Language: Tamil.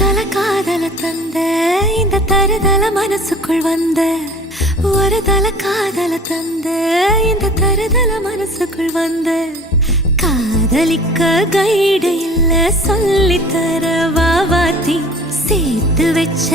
தருதல காதல தந்த இந்த தருதல மனசுக்குள் வந்த ஒரு தல காதல தந்த இந்த தருதல மனசுக்குள் வந்த காதலிக்க கைடு இல்ல சொல்லித்தர வாவாத்தி சேர்த்து வச்ச